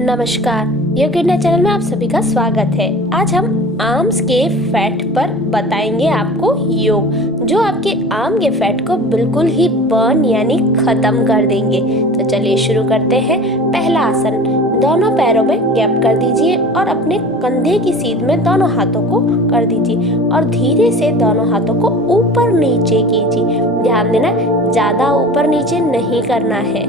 नमस्कार, योग किडना चैनल में आप सभी का स्वागत है। आज हम आर्म्स के फैट पर बताएंगे आपको योग, जो आपके आर्म के फैट को बिल्कुल ही बर्न यानी खत्म कर देंगे। तो चलिए शुरू करते हैं। पहला आसन, दोनों पैरों में गैप कर दीजिए और अपने कंधे की सीध में दोनों हाथों को कर दीजिए और धीरे से दोनों हाथों को ऊपर नीचे कीजिए। ध्यान देना, ज्यादा ऊपर नीचे नहीं करना है,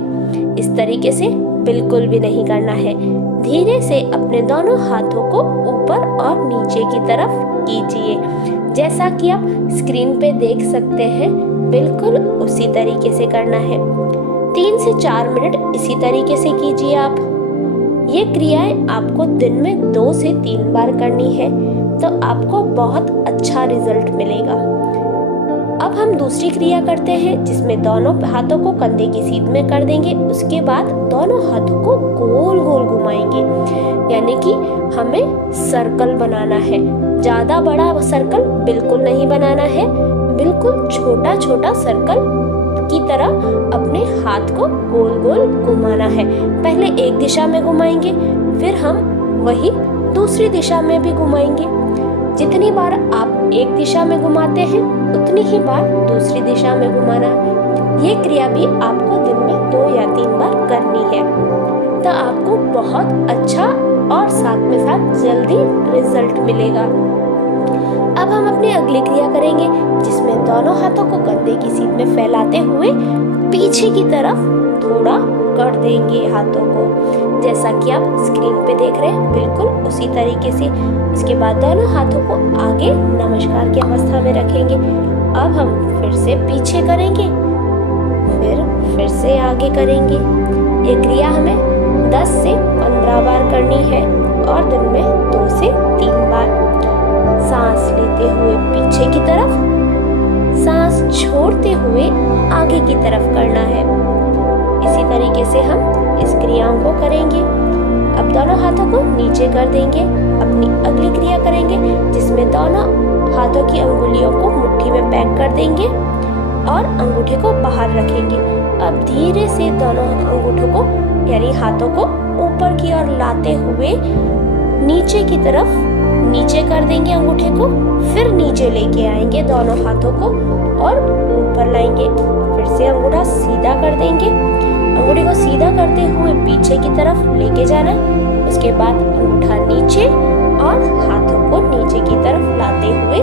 इस तरीके से बिल्कुल भी नहीं करना है। धीरे से अपने दोनों हाथों को ऊपर और नीचे की तरफ कीजिए, जैसा कि आप स्क्रीन पे देख सकते हैं। बिल्कुल उसी तरीके से करना है। 3 से 4 मिनट इसी तरीके से कीजिए आप। ये क्रियाएं आपको दिन में 2 से 3 बार करनी है, तो आपको बहुत अच्छा रिजल्ट मिलेगा। अब हम दूसरी क्रिया करते हैं, जिसमें दोनों हाथों को कंधे की सीध में कर देंगे। उसके बाद दोनों हाथों को गोल गोल घुमाएंगे, यानी कि हमें सर्कल बनाना है। ज्यादा बड़ा सर्कल बिल्कुल नहीं बनाना है, बिल्कुल छोटा छोटा सर्कल की तरह अपने हाथ को गोल गोल घुमाना है। पहले एक दिशा में घुमाएंगे, फिर हम वही दूसरी दिशा में भी घुमाएंगे। जितनी बार आप एक दिशा में घुमाते हैं, उतनी ही बार दूसरी दिशा में घुमाना है। ये क्रिया भी आपको दिन में 2 या 3 बार करनी है, तो आपको बहुत अच्छा और साथ में साथ जल्दी रिजल्ट मिलेगा। अब हम अपनी अगली क्रिया करेंगे, जिसमें दोनों हाथों को कंधे की सीध में फैलाते हुए पीछे की तरफ थोड़ा कर देंगे हाथों को, जैसा कि आप स्क्रीन पे देख रहे हैं, बिल्कुल उसी तरीके से। इसके बाद दोनों हाथों को आगे नमस्कार की अवस्था में रखेंगे। अब हम फिर से पीछे करेंगे, फिर से आगे करेंगे। ये क्रिया हमें 10 से 15 बार करनी है और दिन में 2 से 3 बार। सांस लेते हुए पीछे की तरफ, सांस छोड़ते हुए आगे की तरफ करना है। इसी तरीके से हम इस क्रियाओं को करेंगे। अब दोनों हाथों को नीचे कर देंगे। अपनी अगली क्रिया करेंगे, जिसमें दोनों हाथों की अंगुलियों को मुट्ठी में पैक कर देंगे और अंगूठे को बाहर रखेंगे। अब धीरे से दोनों अंगूठों को यानी हाथों को ऊपर की ओर लाते हुए नीचे की तरफ नीचे कर देंगे अंगूठे को, फिर नीचे लेके आएंगे दोनों हाथों को और ऊपर लाएंगे। फिर से अंगूठा सीधा कर देंगे, अंगूठे को सीधा करते हुए पीछे की तरफ लेके जाना। उसके बाद अंगूठा नीचे और हाथों को नीचे की तरफ लाते हुए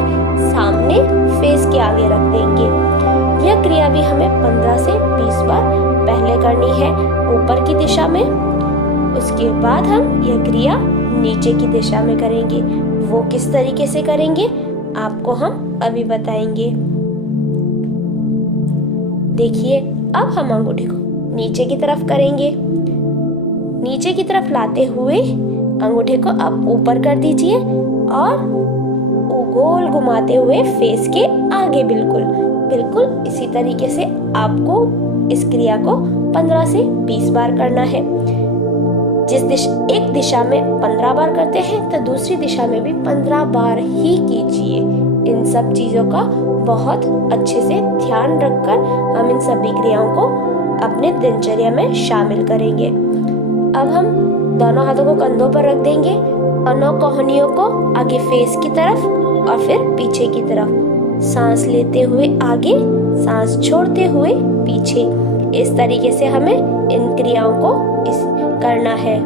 सामने फेस के आगे रख देंगे। यह क्रिया भी हमें 15 से 20 बार पहले करनी है ऊपर की दिशा में। उसके बाद हम यह क्रिया नीचे की दिशा में करेंगे। वो किस तरीके से करेंगे आपको हम अभी बताएंगे। देखिए, अब हम अंगूठे को नीचे की तरफ करेंगे। नीचे की तरफ लाते हुए अंगूठे को अब ऊपर कर दीजिए और गोल घुमाते हुए फेस के आगे बिल्कुल इसी तरीके से आपको इस क्रिया को 15 से 20 बार करना है। एक दिशा में 15 बार करते हैं, तो दूसरी दिशा में भी 15 बार ही कीजिए। इन सब चीजों का बहुत अच्छे से ध्यान रखकर हम इन सभी क्रियाओं को अपने दिनचर्या में शामिल करेंगे। अब हम दोनों हाथों को कंधों पर रख देंगे, दोनों कोहनियों को आगे फेस की तरफ और फिर पीछे की तरफ। सांस लेते हुए आगे, सांस छोड़ते हुए पीछे। इस तरीके से हमें इन क्रियाओं को करना है।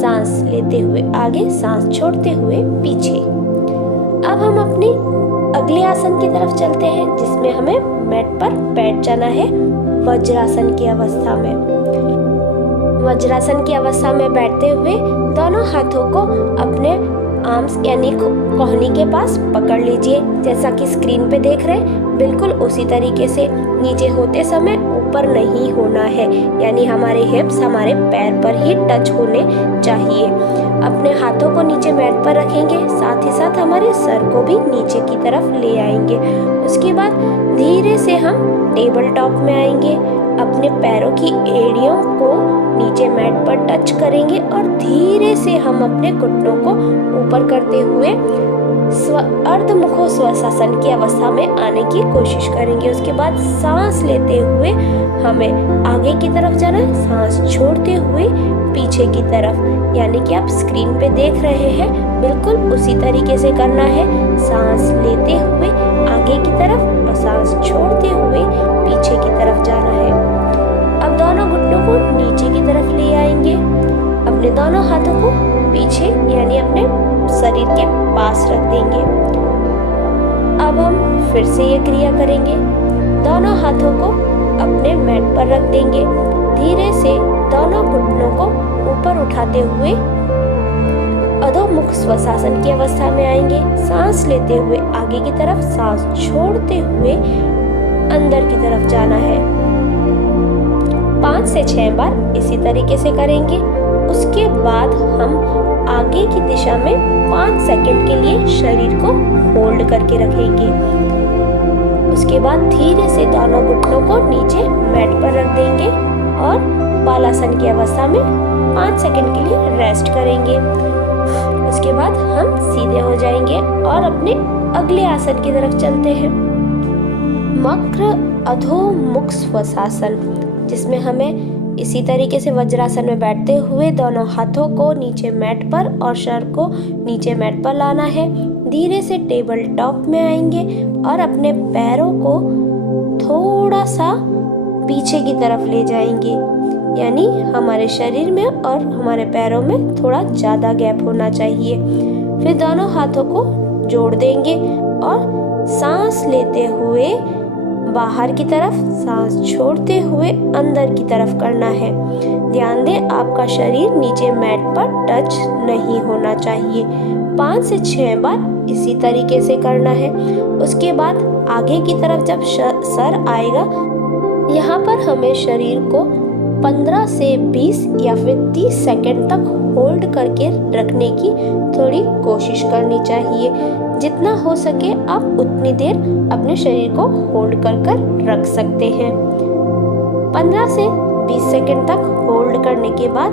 सांस लेते हुए आगे, सांस छोड़ते हुए पीछे। अब हम अपनी अगले आसन की तरफ चलते हैं, जिसमें हमें मैट पर बैठ जाना है वज्रासन की अवस्था में। वज्रासन की अवस्था में बैठते हुए दोनों हाथों को अपने आर्म्स यानी कोहनी के पास पकड़ लीजिए, जैसा कि स्क्रीन पे देख रहे हैं। बिल्कुल उसी तरीके से नीचे होते समय ऊपर नहीं होना है, यानी हमारे हिप्स हमारे पैर पर ही टच होने चाहिए। अपने हाथों को नीचे मैट पर रखेंगे, साथ ही साथ हमारे सर को भी नीचे की तरफ ले आएंगे। उसके बाद धीरे से हम टेबल टॉप में आएंगे। अपने पैरों की एड़ियों को नीचे मैट पर टच करेंगे और धीरे से हम अपने घुटनों को ऊपर करते हुए अर्धमुखो स्वशासन की अवस्था में आने की कोशिश करेंगे। उसके बाद सांस लेते हुए हमें आगे की तरफ जाना है, सांस छोड़ते हुए पीछे की तरफ, यानी कि आप स्क्रीन पे देख रहे हैं, बिल्कुल उसी तरीके से करना है। सांस लेते हुए आगे की तरफ और सांस छोड़ते हुए पीछे की तरफ जाना है। अब दोनों घुटनों को नीचे की तरफ ले आएंगे, अपने दोनों हाथों को पीछे यानी अपने शरीर के पास रख देंगे। अब हम फिर से ये क्रिया करेंगे, दोनों हाथों को अपने मैट पर रख देंगे, धीरे से दोनों घुटनों को ऊपर उठाते हुए अधोमुख स्वशासन की अवस्था में आएंगे। सांस लेते हुए आगे की तरफ, सांस छोड़ते हुए अंदर की तरफ जाना है। 5 से 6 बार इसी तरीके से करेंगे। उसके बाद हम आगे की दिशा में 5 सेकंड के लिए शरीर को होल्ड करके रखेंगे। उसके बाद धीरे से दोनों घुटनों को नीचे मैट पर रख देंगे और बालासन की अवस्था में 5 सेकंड के लिए रेस्ट करेंगे। उसके बाद हम सीधे हो जाएंगे और अपने अगले आसन की तरफ चलते हैं, वक्र अधोमुख स्वशासन, जिसमें हमें इसी तरीके से वज्रासन में बैठते हुए दोनों हाथों को नीचे मैट पर और सर को नीचे मैट पर लाना है। धीरे से टेबल टॉप में आएंगे और अपने पैरों को थोड़ा सा पीछे की तरफ ले जाएंगे, यानी हमारे शरीर में और हमारे पैरों में थोड़ा ज़्यादा गैप होना चाहिए। फिर दोनों हाथों को जोड़ देंगे और सांस लेते हुए बाहर की तरफ, सांस छोड़ते हुए अंदर की तरफ करना है। ध्यान दें, आपका शरीर नीचे मैट पर टच नहीं होना चाहिए। 5 से 6 बार इसी तरीके से करना है। उसके बाद आगे की तरफ जब सर आएगा, यहाँ पर हमें शरीर को 15 से 20 या फिर 30 सेकंड तक होल्ड करके रखने की थोड़ी कोशिश करनी चाहिए। जितना हो सके आप उतनी देर अपने शरीर को होल्ड कर रख सकते हैं। 15 से 20 सेकंड तक होल्ड करने के बाद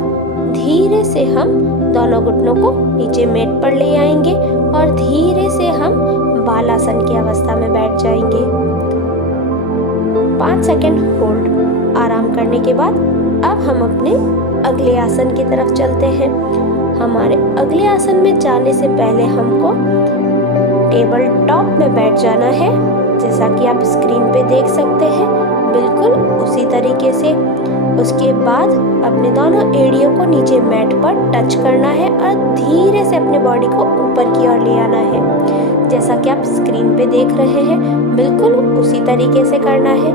धीरे से हम दोनों घुटनों को नीचे मैट पर ले आएंगे और धीरे से हम बालासन की अवस्था में बैठ जाएंगे। 5 सेकंड होल्ड आराम करने के बाद अब हम अपने अगले आसन की तरफ चलते हैं। हमारे अगले आसन में जाने से पहले हमको टेबल टॉप में बैठ जाना है, जैसा कि आप स्क्रीन पे देख सकते हैं, बिल्कुल उसी तरीके से। उसके बाद अपने दोनों एड़ियों को नीचे मैट पर टच करना है और धीरे से अपने बॉडी को ऊपर की ओर ले आना है, जैसा कि आप स्क्रीन पे देख रहे हैं, बिल्कुल उसी तरीके से करना है।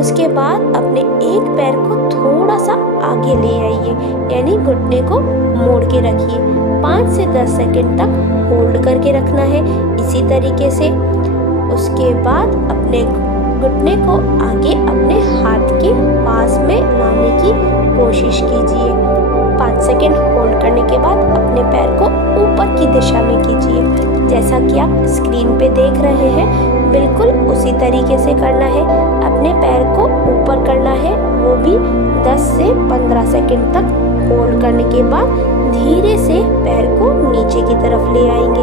उसके बाद अपने एक पैर को थोड़ा सा आगे ले आइए, यानी घुटने को मोड़ के रखिए। 5 से 10 सेकंड तक होल्ड करके रखना है इसी तरीके से। उसके बाद अपने घुटने को आगे अपने हाथ के पास में लाने की कोशिश कीजिए। 5 सेकंड होल्ड करने के बाद अपने पैर को ऊपर की दिशा में कीजिए, जैसा कि आप स्क्रीन पे देख रहे हैं, बिल्कुल उसी तरीके से करना है। अपने पैर को ऊपर करना है, वो भी 10 से 15 सेकंड तक होल्ड करने के बाद धीरे से पैर को नीचे की तरफ ले आएंगे।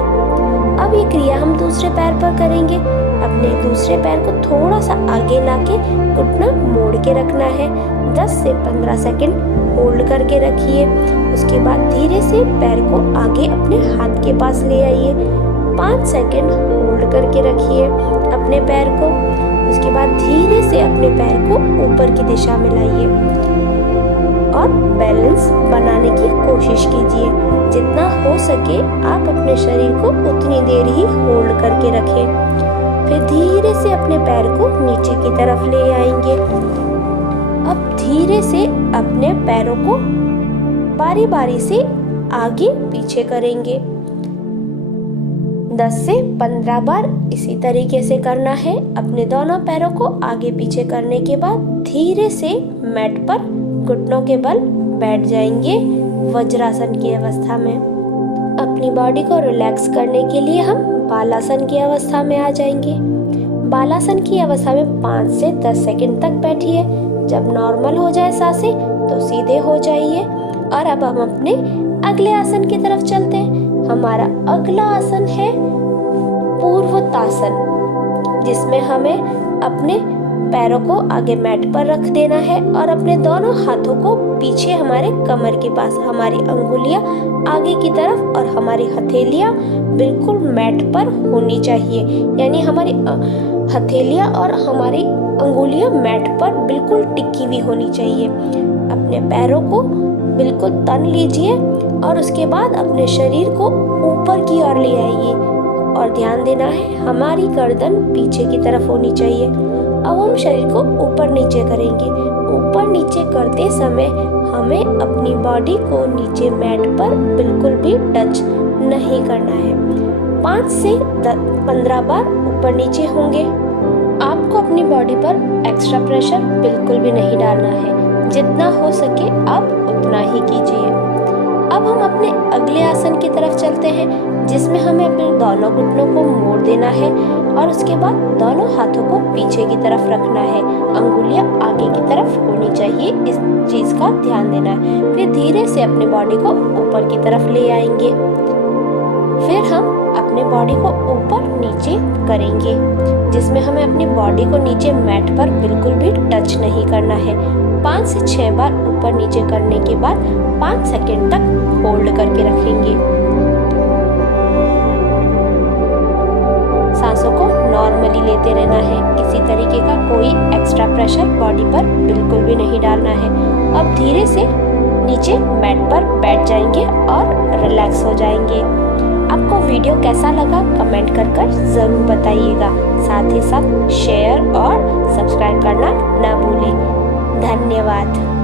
अब ये क्रिया हम दूसरे पैर पर करेंगे। अपने दूसरे पैर को थोड़ा सा आगे लाके घुटना मोड़ के रखना है। 10 से 15 सेकंड होल्ड करके रखिए। उसके बाद धीरे से पैर को आगे अपने हाथ के पास ले आइए। 5 सेकंड होल्ड करके रखिए अपने पैर को। उसके बाद धीरे से अपने पैर को ऊपर की दिशा में लाइए और बैलेंस बनाने की कोशिश कीजिए। जितना हो सके आप अपने शरीर को उतनी देर ही होल्ड करके रखें। फिर धीरे से अपने पैर को नीचे की तरफ ले आएंगे। अब धीरे से अपने पैरों को बारी बारी से आगे पीछे करेंगे। 10 से 15 बार इसी तरीके से करना है। अपने दोनों पैरों को आगे पीछे करने के बाद धीरे से मैट पर घुटनों के बल बैठ जाएंगे वज्रासन की अवस्था में। अपनी बॉडी को रिलैक्स करने के लिए हम बालासन की अवस्था में आ जाएंगे। बालासन की अवस्था में 5 से 10 सेकंड तक बैठिए। जब नॉर्मल हो जाए सांसें तो सीधे हो जाइए। और अब हम अपने अगले आसन की तरफ चलते हैं। हमारा अगला आसन है पूर्वोत्तासन, जिसमें हमें अपने पैरों को आगे मैट पर रख देना है और अपने दोनों हाथों को पीछे हमारे कमर के पास, हमारी अंगुलियां आगे की तरफ और हमारी हथेलियां बिल्कुल मैट पर होनी चाहिए। यानी हमारी हथेलियां और हमारी अंगुलियां मैट पर बिल्कुल टिकी हुई होनी चाहिए। अपने पैरों को बिल्कुल तन लीजिए और उसके बाद अपने शरीर को ऊपर की ओर ले आइए और ध्यान देना है हमारी गर्दन पीछे की तरफ होनी चाहिए। अब हम शरीर को ऊपर नीचे करेंगे। ऊपर नीचे करते समय हमें अपनी बॉडी को नीचे मैट पर बिल्कुल भी टच नहीं करना है। 5 से 15 बार ऊपर नीचे होंगे। आपको अपनी बॉडी पर एक्स्ट्रा प्रेशर बिल्कुल भी नहीं डालना है। जितना हो सके आप उतना ही कीजिए। अब हम अपने अगले आसन की तरफ चलते हैं, जिसमें हमें अपने दोनों घुटनों को मोड़ देना है और उसके बाद दोनों हाथों को पीछे की तरफ रखना है। अंगुलियां आगे की तरफ होनी चाहिए, इस चीज़ का ध्यान देना है। फिर धीरे से अपने बॉडी को ऊपर की तरफ ले आएंगे। फिर हम अपने बॉडी को ऊपर नीचे करेंगे, जिसमें हमें अपनी बॉडी को नीचे मैट पर बिल्कुल भी टच नहीं करना है। 5 से 6 बार ऊपर नीचे करने के बाद 5 सेकंड तक होल्ड करके रखेंगे। सांसों को नॉर्मली लेते रहना है। किसी तरीके का कोई एक्स्ट्रा प्रेशर बॉडी पर बिल्कुल भी नहीं डालना है। अब धीरे से नीचे मैट पर बैठ जाएंगे और रिलैक्स हो जाएंगे। आपको वीडियो कैसा लगा कमेंट कर ज़रूर बताइएगा। साथ ही साथ शेयर और सब्सक्राइब करना ना भूलें। धन्यवाद।